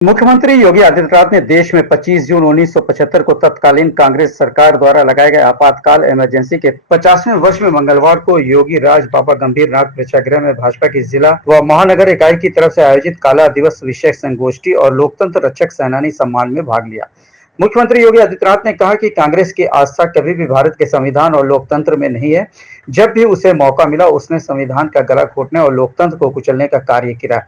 मुख्यमंत्री योगी आदित्यनाथ ने देश में 25 जून 1975 को तत्कालीन कांग्रेस सरकार द्वारा लगाए गए आपातकाल इमरजेंसी के 50वें वर्ष में मंगलवार को योगी राज बाबा गंभीरनाथ प्रेक्षागृह में भाजपा की जिला व महानगर इकाई की तरफ से आयोजित काला दिवस विषयक संगोष्ठी और लोकतंत्र रक्षक सेनानी सम्मान में भाग लिया। मुख्यमंत्री योगी आदित्यनाथ ने कहा कि कांग्रेस की आस्था कभी भी भारत के संविधान और लोकतंत्र में नहीं है। जब भी उसे मौका मिला उसने संविधान का गला घोटने और लोकतंत्र को कुचलने का कार्य किया।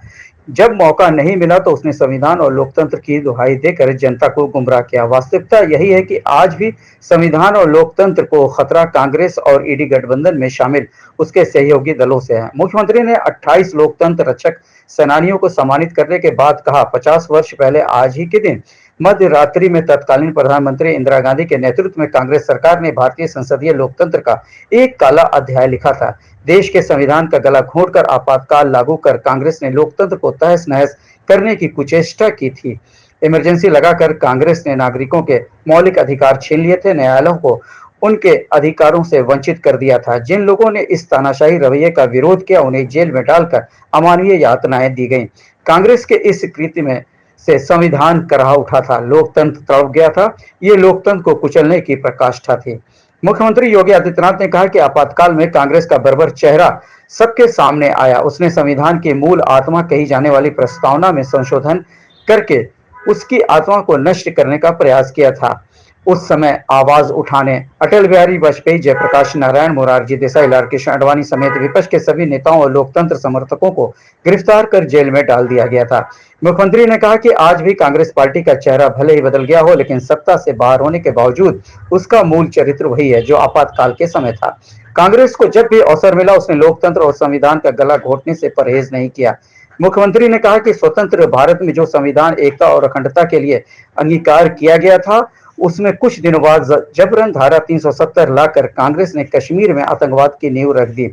जब मौका नहीं मिला तो उसने संविधान और लोकतंत्र की दुहाई देकर जनता को गुमराह किया। वास्तविकता यही है कि आज भी संविधान और लोकतंत्र को खतरा कांग्रेस और ईडी गठबंधन में शामिल उसके सहयोगी दलों से है। मुख्यमंत्री ने 28 लोकतंत्र रक्षक सेनानियों को सम्मानित करने के बाद कहा, 50 वर्ष पहले आज ही के दिन मध्य रात्रि में तत्कालीन प्रधानमंत्री इंदिरा गांधी के नेतृत्व में कांग्रेस सरकार ने भारतीय संसदीय लोकतंत्र का एक काला अध्याय लिखा था। देश के संविधान का गला घोंटकर आपातकाल लागू कर कांग्रेस ने लोकतंत्र को तहस नहस करने की कुचेष्टा की थी। इमरजेंसी लगाकर कांग्रेस ने नागरिकों के मौलिक अधिकार छीन लिए थे, न्यायालयों को उनके अधिकारों से वंचित कर दिया था। जिन लोगों ने इस तानाशाही रवैये का विरोध किया उन्हें जेल में डालकर अमानवीय यातनाएं दी गईं। कांग्रेस के इस कृत्य में से संविधान कराह उठा था, लोकतंत्र तड़प गया था। ये लोकतंत्र को कुचलने की प्रकाष्ठा थी। मुख्यमंत्री योगी आदित्यनाथ ने कहा कि आपातकाल में कांग्रेस का बर्बर चेहरा सबके सामने आया। उसने संविधान की मूल आत्मा कही जाने वाली प्रस्तावना में संशोधन करके उसकी आत्मा को नष्ट करने का प्रयास किया था। उस समय आवाज उठाने अटल बिहारी वाजपेयी, जयप्रकाश नारायण, मोरारजी देसाई, लालकृष्ण आडवाणी समेत विपक्ष के सभी नेताओं और लोकतंत्र समर्थकों को गिरफ्तार कर जेल में डाल दिया गया था। मुख्यमंत्री ने कहा कि आज भी कांग्रेस पार्टी का चेहरा भले ही बदल गया हो, लेकिन सत्ता से बाहर होने के बावजूद उसका मूल चरित्र वही है जो आपातकाल के समय था। कांग्रेस को जब भी अवसर मिला उसने लोकतंत्र और संविधान का गला घोटने से परहेज नहीं किया। मुख्यमंत्री ने कहा कि स्वतंत्र भारत में जो संविधान एकता और अखंडता के लिए अंगीकार किया गया था, उसमें कुछ दिनों बाद जबरन धारा 370 लाकर कांग्रेस ने कश्मीर में आतंकवाद की नींव रख दी।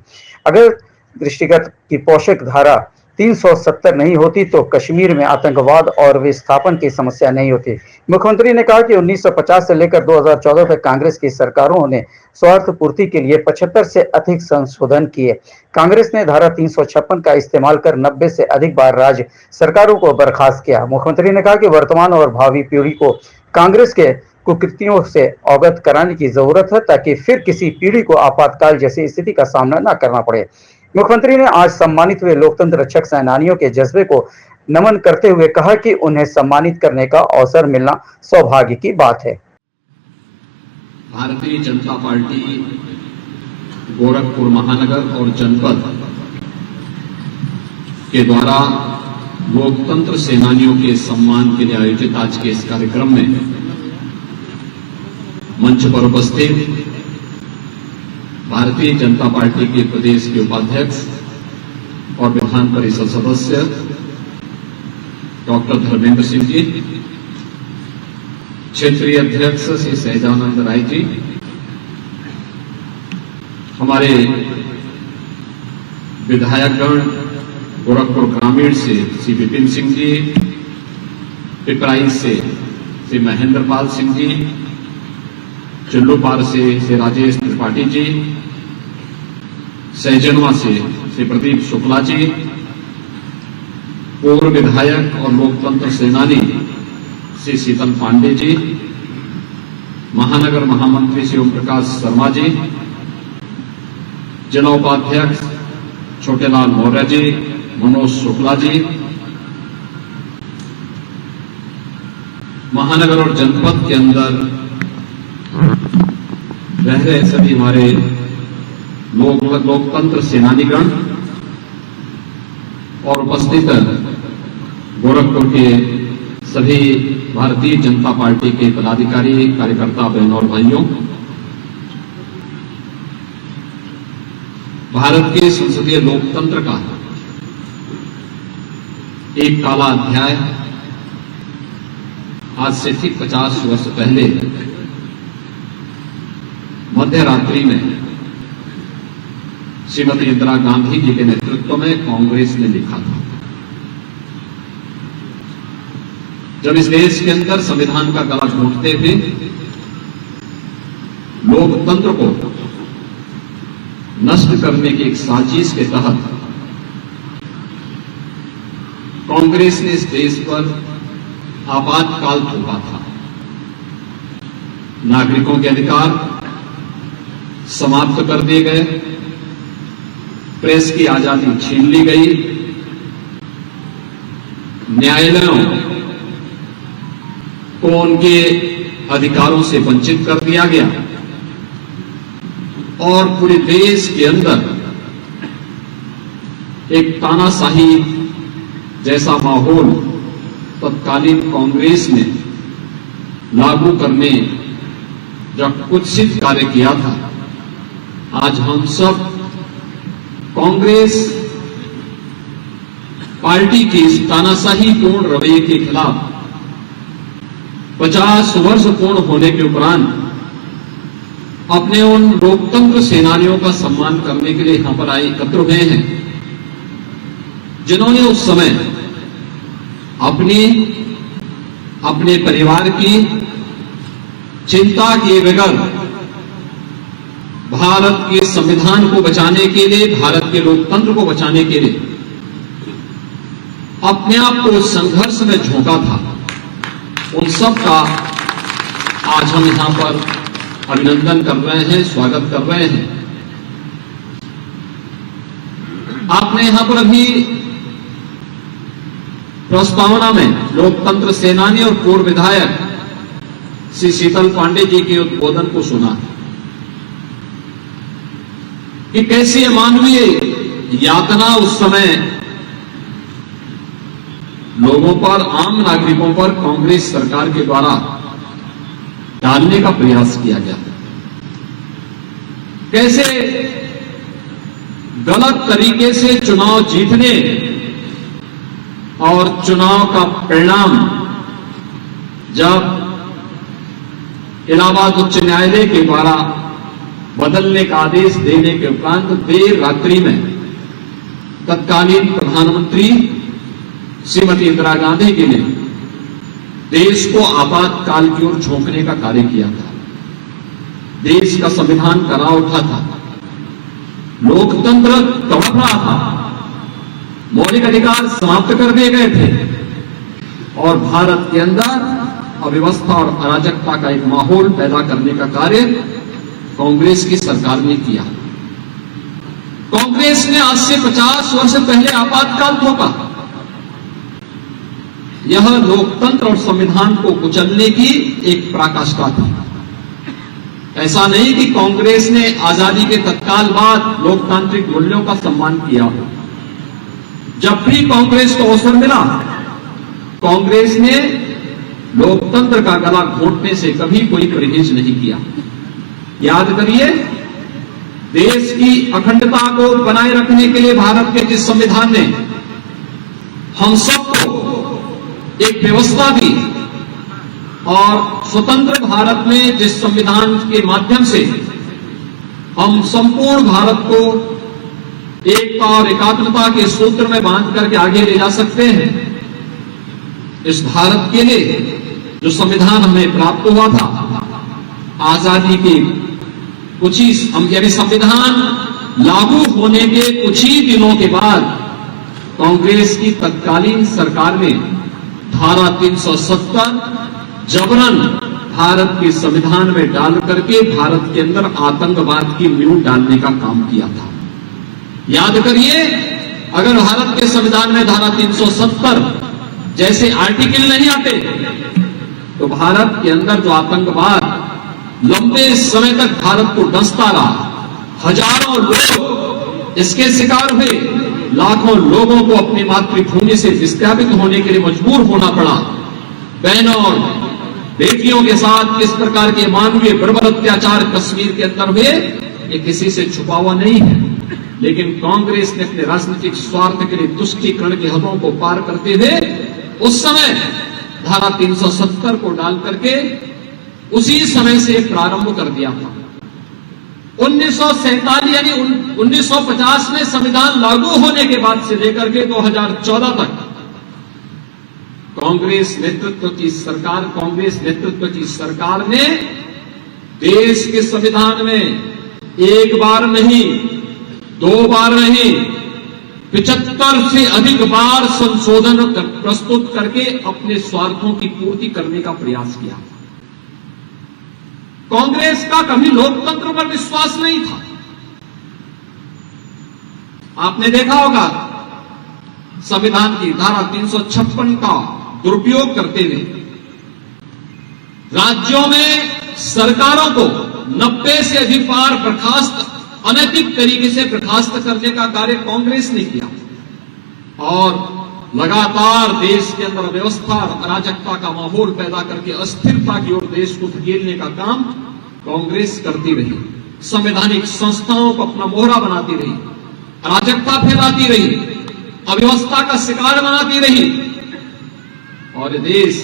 अगर दृष्टिगत की पोषक धारा 370 नहीं होती तो कश्मीर में आतंकवाद और विस्थापन की समस्या नहीं होती। मुख्यमंत्री ने कहा कि 1950 से लेकर 2014 तक कांग्रेस की सरकारों ने स्वार्थ पूर्ति के लिए 75 से अधिक संशोधन किए। कांग्रेस ने धारा 356 का इस्तेमाल कर 90 से अधिक बार राज्य सरकारों को बर्खास्त किया। मुख्यमंत्री ने कहा कि वर्तमान और भावी पीढ़ी को कांग्रेस के कुकृतियों से अवगत कराने की जरूरत है ताकि फिर किसी पीढ़ी को आपातकाल जैसी स्थिति का सामना न करना पड़े। मुख्यमंत्री ने आज सम्मानित हुए लोकतंत्र रक्षक सेनानियों के जज्बे को नमन करते हुए कहा कि उन्हें सम्मानित करने का अवसर मिलना सौभाग्य की बात है। भारतीय जनता पार्टी गोरखपुर महानगर और जनपद के द्वारा लोकतंत्र सेनानियों के सम्मान के लिए आयोजित आज के इस कार्यक्रम में मंच पर उपस्थित भारतीय जनता पार्टी के प्रदेश के उपाध्यक्ष और विधान परिषद सदस्य डॉक्टर धर्मेंद्र सिंह जी, क्षेत्रीय अध्यक्ष श्री सहजानंद राय जी, हमारे विधायकगण गोरखपुर ग्रामीण से श्री विपिन सिंह जी, पिपराइच से श्री महेंद्र पाल सिंह जी, चिल्लूपार से श्री राजेश त्रिपाठी जी, सहजनवा से श्री प्रदीप शुक्ला जी, पूर्व विधायक और लोकतंत्र सेनानी श्री शीतल पांडे जी, महानगर महामंत्री श्री ओम प्रकाश शर्मा जी, जिला उपाध्यक्ष छोटेलाल मौर्य जी, मनोज शुक्ला जी, महानगर और जनपद के अंदर रह रहे सभी हमारे लोकतंत्र सेनानीगण और उपस्थित गोरखपुर के सभी भारतीय जनता पार्टी के पदाधिकारी, कार्यकर्ता, बहनों और भाइयों, भारत के संसदीय लोकतंत्र का एक काला अध्याय आज से ठीक 50 वर्ष पहले मध्य रात्रि में श्रीमती इंदिरा गांधी जी के नेतृत्व में कांग्रेस ने लिखा था। जब इस देश के अंदर संविधान का गला घोंटते हुए लोकतंत्र को नष्ट करने की एक साजिश के तहत कांग्रेस ने इस देश पर आपातकाल थोपा था। नागरिकों के अधिकार समाप्त कर दिए गए, प्रेस की आजादी छीन ली गई, न्यायालयों को उनके अधिकारों से वंचित कर दिया गया और पूरे देश के अंदर एक तानाशाही जैसा माहौल तत्कालीन कांग्रेस ने लागू करने जब कुत्सित कार्य किया था। आज हम सब कांग्रेस पार्टी के इस तानाशाही पूर्ण रवैये के खिलाफ 50 वर्ष पूर्ण होने के उपरांत अपने उन लोकतंत्र सेनानियों का सम्मान करने के लिए यहां पर आए एकत्र हुए हैं, जिन्होंने उस समय अपने परिवार की चिंता किए बगैर भारत के संविधान को बचाने के लिए, भारत के लोकतंत्र को बचाने के लिए अपने आप को संघर्ष में झोंका था। उन सब का आज हम यहां पर अभिनंदन कर रहे हैं, स्वागत कर रहे हैं। आपने यहां पर अभी प्रस्तावना में लोकतंत्र सेनानी और पूर्व विधायक श्री शीतल पांडे जी के उद्बोधन को सुना कि कैसी अमानवीय यातना उस समय लोगों पर, आम नागरिकों पर कांग्रेस सरकार के द्वारा डालने का प्रयास किया गया। कैसे गलत तरीके से चुनाव जीतने और चुनाव का परिणाम जब इलाहाबाद उच्च न्यायालय के द्वारा बदलने का आदेश देने के उपरांत देर रात्रि में तत्कालीन प्रधानमंत्री श्रीमती इंदिरा गांधी जी ने देश को आपातकाल की ओर झोंकने का कार्य किया था। देश का संविधान करा उठा था, लोकतंत्र तड़प रहा था, मौलिक अधिकार समाप्त कर दिए गए थे और भारत के अंदर अव्यवस्था और अराजकता का एक माहौल पैदा करने का कार्य कांग्रेस की सरकार ने किया। कांग्रेस ने आज से 50 वर्ष पहले आपातकाल थोपा। यह लोकतंत्र और संविधान को कुचलने की एक पराकाष्ठा थी। ऐसा नहीं कि कांग्रेस ने आजादी के तत्काल बाद लोकतांत्रिक मूल्यों का सम्मान किया हो। जब भी कांग्रेस को अवसर मिला, कांग्रेस ने लोकतंत्र का गला घोंटने से कभी कोई परहेज नहीं किया। याद करिए, देश की अखंडता को बनाए रखने के लिए भारत के जिस संविधान ने हम सबको एक व्यवस्था दी और स्वतंत्र भारत में जिस संविधान के माध्यम से हम संपूर्ण भारत को एकता और एकात्मता के सूत्र में बांध करके आगे ले जा सकते हैं, इस भारत के लिए जो संविधान हमें प्राप्त हुआ था, आजादी के कुछ ही यदि संविधान लागू होने के कुछ ही दिनों के बाद कांग्रेस की तत्कालीन सरकार ने धारा 370 जबरन भारत के संविधान में डाल करके भारत के अंदर आतंकवाद की नींव डालने का काम किया था। याद करिए, अगर भारत के संविधान में धारा 370 जैसे आर्टिकल नहीं आते तो भारत के अंदर जो आतंकवाद लंबे समय तक भारत को डसता रहा, हजारों लोग इसके शिकार हुए, लाखों लोगों को अपनी मातृभूमि से विस्थापित होने के लिए मजबूर होना पड़ा। बहनों और बेटियों के साथ किस प्रकार के मानवीय बर्बर अत्याचार कश्मीर के अंदर हुए, ये किसी से छुपा हुआ नहीं है। लेकिन कांग्रेस ने अपने राजनीतिक स्वार्थ के लिए तुष्टीकरण के हदों को पार करते हुए उस समय धारा 370 को डाल करके उसी समय से प्रारंभ कर दिया था। 1947 यानी 1950 में संविधान लागू होने के बाद से लेकर के 2014 तक कांग्रेस नेतृत्व की सरकार ने देश के संविधान में एक बार नहीं, दो बार नहीं, 75 से अधिक बार संशोधन प्रस्तुत करके अपने स्वार्थों की पूर्ति करने का प्रयास किया। कांग्रेस का कभी लोकतंत्र पर विश्वास नहीं था। आपने देखा होगा संविधान की धारा 356 का दुरुपयोग करते हुए राज्यों में सरकारों को 90 से अधिक बार बर्खास्त, अनैतिक तरीके से बर्खास्त करने का कार्य कांग्रेस ने किया और लगातार देश के अंदर व्यवस्था और अराजकता का माहौल पैदा करके अस्थिरता की ओर देश को धकेलने का काम कांग्रेस करती रही। संवैधानिक संस्थाओं को अपना मोहरा बनाती रही, अराजकता फैलाती रही, अव्यवस्था का शिकार बनाती रही और देश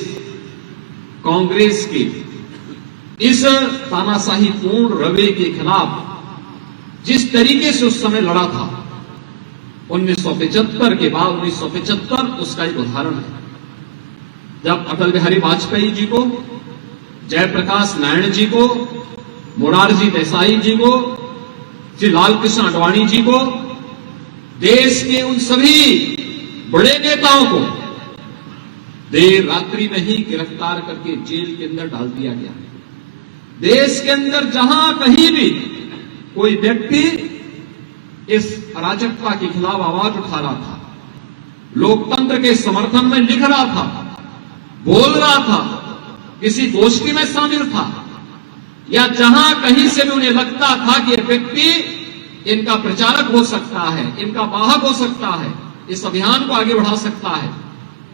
कांग्रेस के इस तानाशाही पूर्ण रवैये के खिलाफ जिस तरीके से उस समय लड़ा था 1975 के बाद 1975 उसका एक उदाहरण है। जब अटल बिहारी वाजपेयी जी को, जयप्रकाश नारायण जी को, मोरारजी देसाई जी को, श्री लाल कृष्ण आडवाणी जी को, देश के उन सभी बड़े नेताओं को देर रात्रि में ही गिरफ्तार करके जेल के अंदर डाल दिया गया। देश के अंदर जहां कहीं भी कोई व्यक्ति इस अराजकता के खिलाफ आवाज उठा रहा था, लोकतंत्र के समर्थन में लिख रहा था, बोल रहा था, किसी गोष्ठी में शामिल था या जहां कहीं से भी उन्हें लगता था कि यह व्यक्ति इनका प्रचारक हो सकता है, इनका वाहक हो सकता है, इस अभियान को आगे बढ़ा सकता है,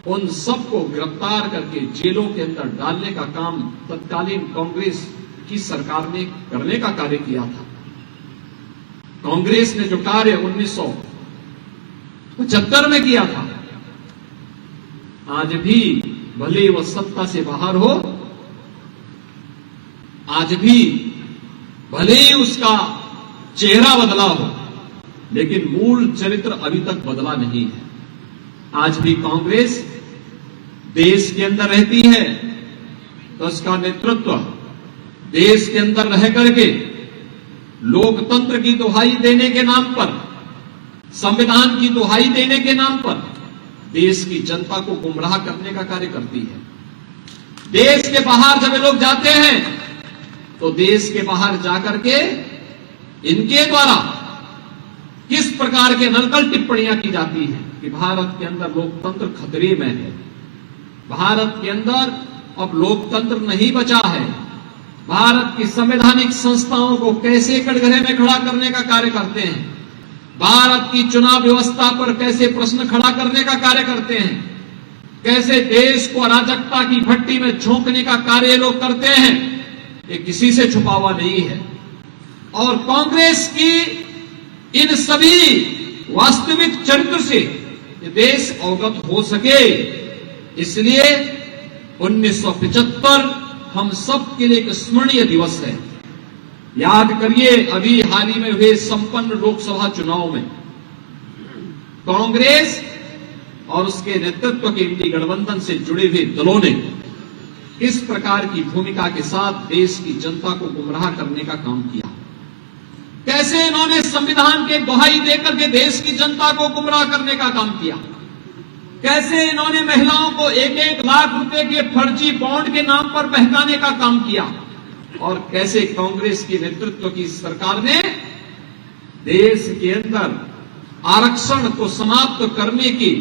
उन सबको गिरफ्तार करके जेलों के अंदर डालने का काम तत्कालीन कांग्रेस की सरकार ने करने का कार्य किया था। कांग्रेस ने जो कार्य 1975 में किया था, आज भी भले वह सत्ता से बाहर हो, आज भी भले ही उसका चेहरा बदला हो, लेकिन मूल चरित्र अभी तक बदला नहीं है। आज भी कांग्रेस देश के अंदर रहती है तो उसका नेतृत्व देश के अंदर रह करके लोकतंत्र की दुहाई देने के नाम पर, संविधान की दुहाई देने के नाम पर देश की जनता को गुमराह करने का कार्य करती है। देश के बाहर जब ये लोग जाते हैं तो देश के बाहर जाकर के इनके द्वारा किस प्रकार के नकल टिप्पणियां की जाती हैं कि भारत के अंदर लोकतंत्र खतरे में है, भारत के अंदर अब लोकतंत्र नहीं बचा है, भारत की संवैधानिक संस्थाओं को कैसे कटघरे में खड़ा करने का कार्य करते हैं, भारत की चुनाव व्यवस्था पर कैसे प्रश्न खड़ा करने का कार्य करते हैं, कैसे देश को अराजकता की भट्टी में झोंकने का कार्य लोग करते हैं, ये किसी से छुपा हुआ नहीं है। और कांग्रेस की इन सभी वास्तविक चरित्र से ये देश अवगत हो सके, इसलिए 1975 हम सब के लिए एक स्मरणीय दिवस है। याद करिए, अभी हाल ही में हुए संपन्न लोकसभा चुनाव में कांग्रेस और उसके नेतृत्व के इंडी गठबंधन से जुड़े हुए दलों ने इस प्रकार की भूमिका के साथ देश की जनता को गुमराह करने का काम किया। कैसे इन्होंने संविधान के दुहाई देकर के देश की जनता को गुमराह करने का काम किया, कैसे इन्होंने महिलाओं को 1-1 लाख रुपए के फर्जी बॉन्ड के नाम पर बहकाने का काम किया, और कैसे कांग्रेस के नेतृत्व की सरकार ने देश के अंदर आरक्षण को समाप्त करने की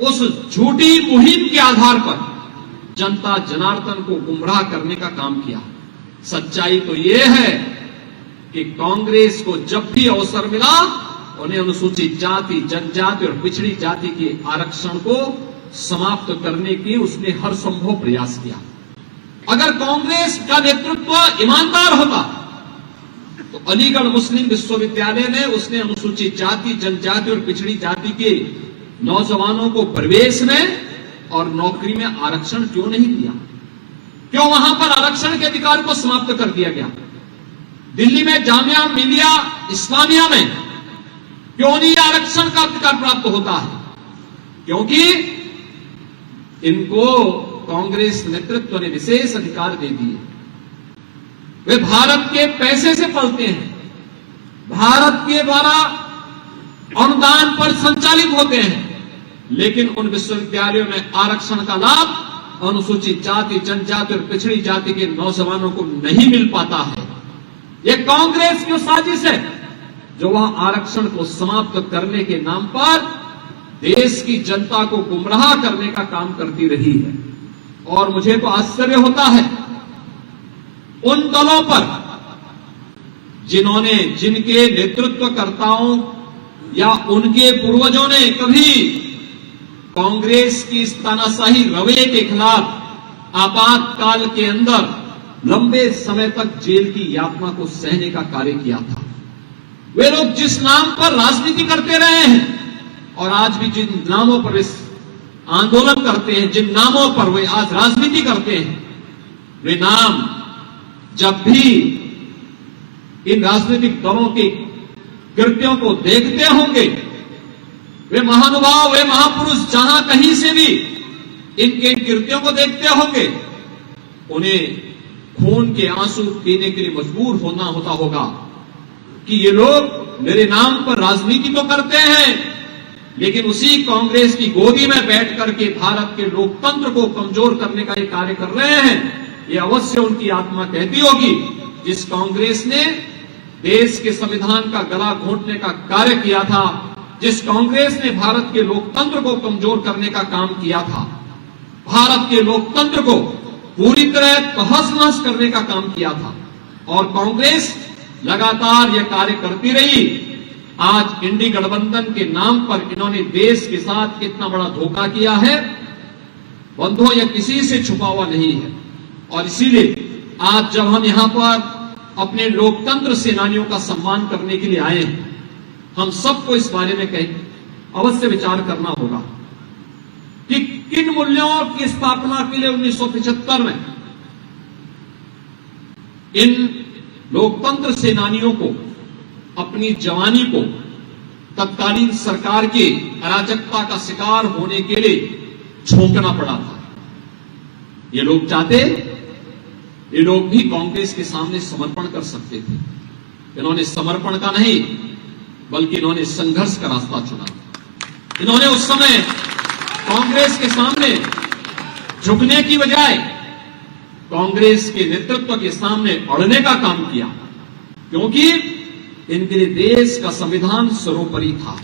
उस झूठी मुहिम के आधार पर जनता जनार्दन को गुमराह करने का काम किया। सच्चाई तो यह है कि कांग्रेस को जब भी अवसर मिला उन्हें अनुसूचित जाति, जनजाति और पिछड़ी जाति के आरक्षण को समाप्त करने की उसने हर संभव प्रयास किया। अगर कांग्रेस का नेतृत्व ईमानदार होता तो अलीगढ़ मुस्लिम विश्वविद्यालय में उसने अनुसूचित जाति, जनजाति और पिछड़ी जाति के नौजवानों को प्रवेश में और नौकरी में आरक्षण क्यों नहीं दिया? क्यों वहां पर आरक्षण के अधिकार को समाप्त कर दिया गया? दिल्ली में जामिया मिलिया इस्लामिया में क्यों नहीं आरक्षण का अधिकार प्राप्त होता है? क्योंकि इनको कांग्रेस नेतृत्व ने विशेष अधिकार दे दिए। वे भारत के पैसे से पलते हैं, भारत के द्वारा अनुदान पर संचालित होते हैं, लेकिन उन विश्वविद्यालयों में आरक्षण का लाभ अनुसूचित जाति, जनजाति और पिछड़ी जाति के नौजवानों को नहीं मिल पाता है। यह कांग्रेस की साजिश है जो वह आरक्षण को समाप्त करने के नाम पर देश की जनता को गुमराह करने का काम करती रही है। और मुझे तो आश्चर्य होता है उन दलों पर जिनके नेतृत्वकर्ताओं या उनके पूर्वजों ने कभी कांग्रेस की इस तानाशाही रवैये के खिलाफ आपातकाल के अंदर लंबे समय तक जेल की यातना को सहने का कार्य किया था। वे लोग जिस नाम पर राजनीति करते रहे हैं और आज भी जिन नामों पर इस आंदोलन करते हैं, जिन नामों पर वे आज राजनीति करते हैं, वे नाम जब भी इन राजनीतिक दलों के कृत्यों को देखते होंगे, वे महानुभाव, वे महापुरुष जहां कहीं से भी इनके कृत्यों को देखते होंगे, उन्हें खून के आंसू पीने के लिए मजबूर होना होगा कि ये लोग मेरे नाम पर राजनीति तो करते हैं, लेकिन उसी कांग्रेस की गोदी में बैठ करके भारत के लोकतंत्र को कमजोर करने का ये कार्य कर रहे हैं। ये अवश्य उनकी आत्मा कहती होगी, जिस कांग्रेस ने देश के संविधान का गला घोंटने का कार्य किया था, जिस कांग्रेस ने भारत के लोकतंत्र को कमजोर करने का काम किया था, भारत के लोकतंत्र को पूरी तरह तहस-नहस करने का काम किया था, और कांग्रेस लगातार यह कार्य करती रही। आज इंडी गठबंधन के नाम पर इन्होंने देश के साथ इतना बड़ा धोखा किया है, बंधुओं, यह किसी से छुपा हुआ नहीं है। और इसीलिए आज जब हम यहां पर अपने लोकतंत्र सेनानियों का सम्मान करने के लिए आए हैं, हम सबको इस बारे में अवश्य विचार करना होगा कि किन मूल्यों की स्थापना के लिए 1975 में इन लोकतंत्र सेनानियों को अपनी जवानी को तत्कालीन सरकार की अराजकता का शिकार होने के लिए झोंकना पड़ा था। ये लोग चाहते, ये लोग भी कांग्रेस के सामने समर्पण कर सकते थे। इन्होंने समर्पण का नहीं, बल्कि इन्होंने संघर्ष का रास्ता चुना। इन्होंने उस समय कांग्रेस के सामने झुकने की बजाय कांग्रेस के नेतृत्व के सामने अड़ने का काम किया, क्योंकि इनके लिए देश का संविधान सर्वोपरि था,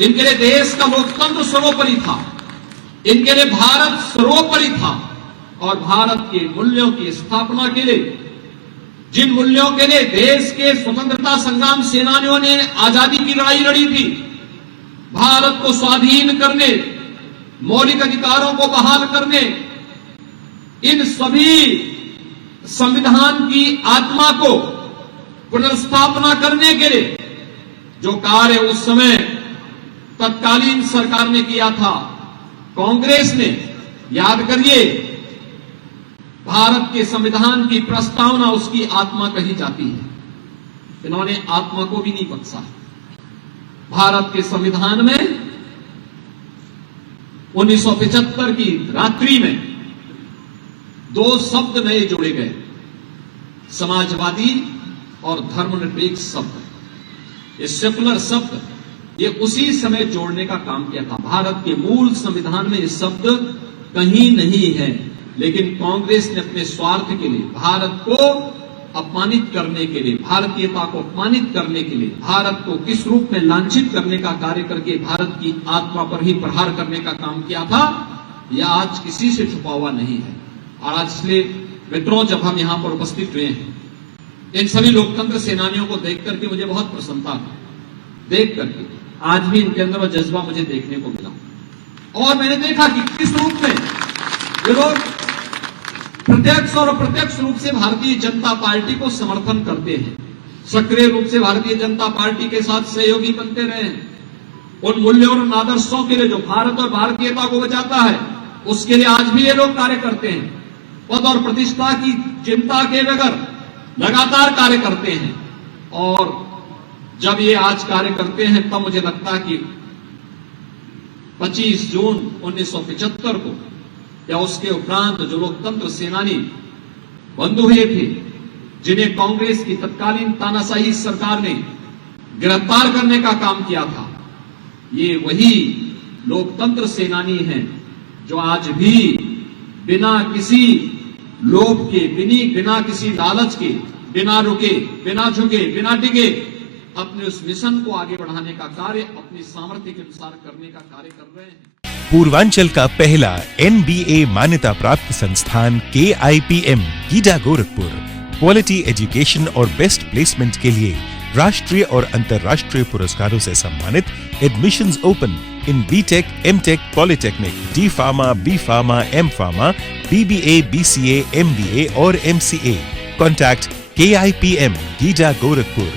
इनके लिए देश का लोकतंत्र सर्वोपरि था, इनके लिए भारत सर्वोपरि था। और भारत के मूल्यों की स्थापना के लिए, जिन मूल्यों के लिए देश के स्वतंत्रता संग्राम सेनानियों ने आजादी की लड़ाई लड़ी थी, भारत को स्वाधीन करने, मौलिक अधिकारों को बहाल करने, इन सभी संविधान की आत्मा को पुनर्स्थापना करने के लिए जो कार्य उस समय तत्कालीन सरकार ने किया था, कांग्रेस ने, याद करिए, भारत के संविधान की प्रस्तावना उसकी आत्मा कही जाती है, इन्होंने आत्मा को भी नहीं बख्शा। भारत के संविधान में 1975 की रात्रि में 2 शब्द नए जोड़े गए, समाजवादी और धर्मनिरपेक्ष शब्द। ये सेकुलर शब्द, ये उसी समय जोड़ने का काम किया था। भारत के मूल संविधान में ये शब्द कहीं नहीं है, लेकिन कांग्रेस ने अपने स्वार्थ के लिए, भारत को अपमानित करने के लिए, भारतीयता को अपमानित करने के लिए, भारत को किस रूप में लांछित करने का कार्य करके भारत की आत्मा पर ही प्रहार करने का काम किया था, यह आज किसी से छुपा हुआ नहीं है। और आज इसलिए मित्रों, जब हम यहां पर उपस्थित हुए हैं, इन सभी लोकतंत्र सेनानियों को देख करके मुझे बहुत प्रसन्नता है। देख करके आज भी इनके अंदर वह जज्बा मुझे देखने को मिला, और मैंने देखा कि किस रूप में ये लोग प्रत्यक्ष और अप्रत्यक्ष रूप से भारतीय जनता पार्टी को समर्थन करते हैं, सक्रिय रूप से भारतीय जनता पार्टी के साथ सहयोगी बनते रहे हैं। उन मूल्यों और आदर्शों के लिए जो भारत और भारतीयता को बचाता है, उसके लिए आज भी ये लोग कार्य करते हैं। पद और प्रतिष्ठा की चिंता के बगैर लगातार कार्य करते हैं, और जब ये आज कार्य करते हैं तब मुझे लगता है कि 25 जून 1975 को या उसके उपरांत जो लोकतंत्र सेनानी बंधु हुए थे, जिन्हें कांग्रेस की तत्कालीन तानाशाही सरकार ने गिरफ्तार करने का काम किया था, ये वही लोकतंत्र सेनानी हैं जो आज भी बिना किसी लोभ के, बिना किसी लालच के, बिना रुके, बिना झुके, बिना टिके अपने उस मिशन को आगे बढ़ाने का कार्य अपनी सामर्थ्य के अनुसार करने का कार्य कर रहे हैं। पूर्वांचल का पहला NBA मान्यता प्राप्त संस्थान KIPM GIDA Gorakhpur quality education और बेस्ट प्लेसमेंट के लिए राष्ट्रीय और अंतर्राष्ट्रीय पुरस्कारों से सम्मानित। Admissions open in BTech, MTech, Polytechnic, D Pharma, B Pharma, M Pharma, BBA, BCA, MBA और MCA. Contact KIPM Gida Gorakhpur